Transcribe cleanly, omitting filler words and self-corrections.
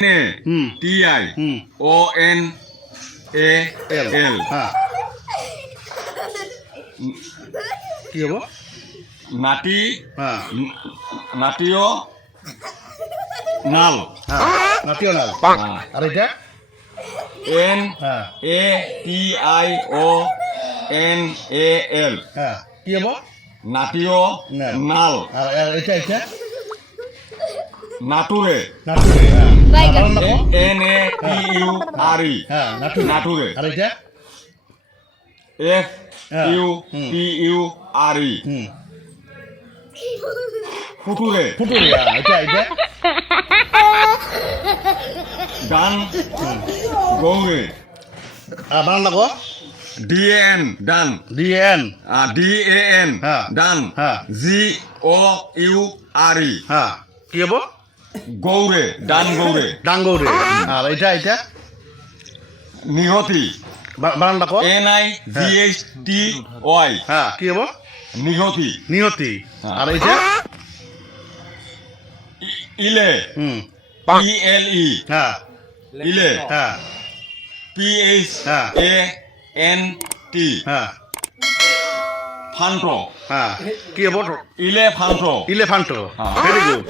NATIONAL হ্যাঁ কি হবো নাটি হ্যাঁ নাটিও নাল হ্যাঁ নাটিওনাল আর এটা হ্যাঁ NATIONAL হ্যাঁ কি হবো নাটিও নাল আর এটা এটা নাটুরে নাটুরে হ্যাঁ আর নাম NATURE হ্যাঁ নাটুরে নাটুরে আর এটা FUTURE ফুটুরে ফুটুরে এটা এটা ডান গৌরে বানান লাগো DAN ডান ডিএন DAN হ্যাঁ ডান হ্যাঁ GOURE হ্যাঁ কি হবো গৌরে ডান গৌরে ডাঙ্গৌরে আর এটা এটা নিহতি বানান লাগো NIGHTY হ্যাঁ কি হবো নিহতি নিহতি আর এটা ইলে ELE হ্যাঁ ইলে হ্যাঁ PHANT হ্যাঁ ফান্ট্র হ্যাঁ কি হবো ইলে ফান্ট্র ইলেফান্টো ভেরি গুড